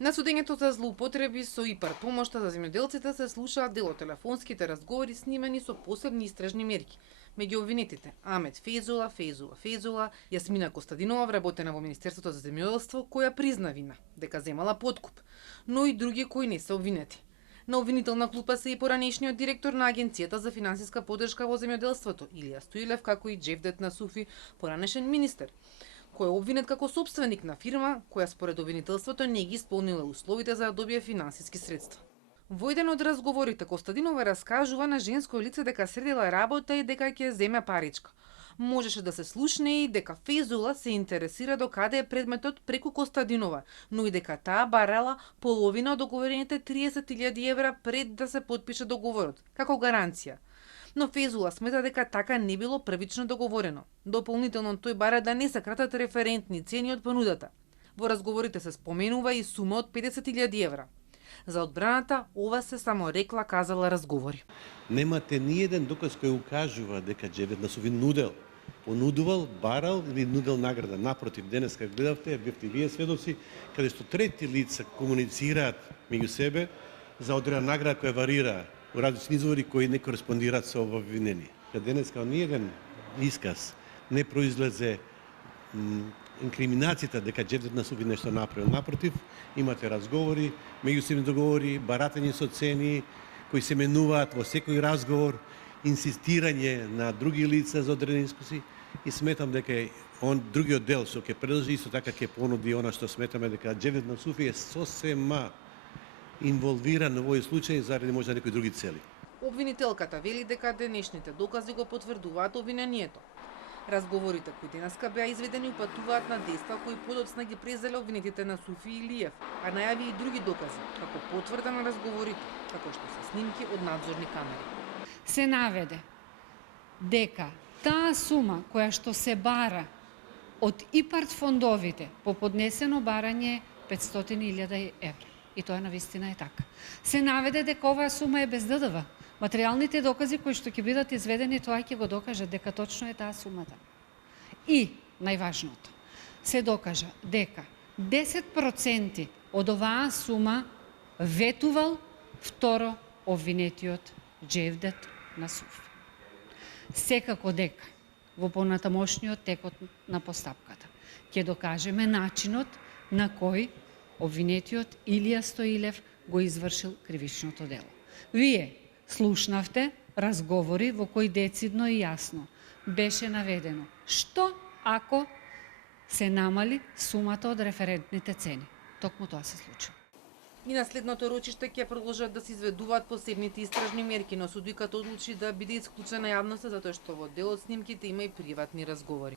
На судењето за злоупотреби со ИПАР помошта за земјоделците се слушаат дел од телефонските разговори снимани со посебни истражни мерки. Меѓу обвинетите Амет Фейзула, Јасмина Костадинова, вработена во Министерството за земјоделство, која призна вина дека земала подкуп, но и други кои не се обвинети. На обвинителна клупа се и поранешниот директор на Агенцијата за финансиска поддршка во земјоделството Илија Стоилев, како и Џевдет Насуфи, поранешен министер, кој е обвинет како сопственик на фирма која според обвинителството не ги исполнила условите за да добие финансиски средства. Во еден од разговорите Костадинова раскажува на женско лице дека средила работа и дека ќе земе паричка. Можеше да се слушне и дека Фейзула се интересира до каде е предметот преку Костадинова, но и дека таа барала половина од договорените 30.000 евра пред да се потпише договорот, како гаранција. Но Фейзула смета дека така не било првично договорено. Дополнително тој бара да не се кратат референтни цени од понудата. Во разговорите се споменува и сума од 50.000 евра. За одбраната, ова се само рекла казала разговори. Немате ни еден доказ кој укажува дека Џевдет Насуфи понудувал, барал или нудел награда. Напротив, денес как гледавте, бевте вие сведоци, каде што трети лица комуницираат меѓу себе за одредена награда која варира у различни извори кои не кореспондираат со ова обвинение. Денес као ни еден исказ не произлезе инкриминацијата дека Џевдет Насуфи нешто направил. Напротив, имате разговори, меѓусебни договори, баратање со цени, кои се менуваат во секој разговор, инсистирање на други лица за одредени искуси и сметам дека другиот дел што ќе предложи исто така ќе понуди она што сметаме дека Џевдет Насуфи е сосема инволвиран во овој случај заради можда некои други цели. Обвинителката вели дека денешните докази го потврдуваат обвинението. Разговорите кои денеска беа изведени упатуваат на дејства кои подоцна ги презеле обвинетите Насуфи и Илиев, а најави и други докази, како потврда на разговорите, како што се снимки од надзорни камери. Се наведе дека таа сума која што се бара од ИПАР фондовите по поднесено барање 500.000 евра. И тоа навистина е така. Се наведе дека оваа сума е без ДДВ. Материјалните докази кои што ќе бидат изведени, тоа ќе го докажат дека точно е таа сумата. И, најважното, се докажа дека 10% од оваа сума ветувал второ обвинетиот Џевдет Насуфи. Секако дека во понатамошниот текот на постапката ќе докажеме начинот на кој обвинетиот Илија Стоилев го извршил кривичното дело. Вие слушнавте разговори во кои децидно и јасно беше наведено што ако се намали сумата од референтните цени. Токму тоа се случи. И на следното рочиште ќе продолжат да се изведуваат посебните истражни мерки, но судиката одлучи да биде исклучена јавноста затоа што во дел од снимките има и приватни разговори.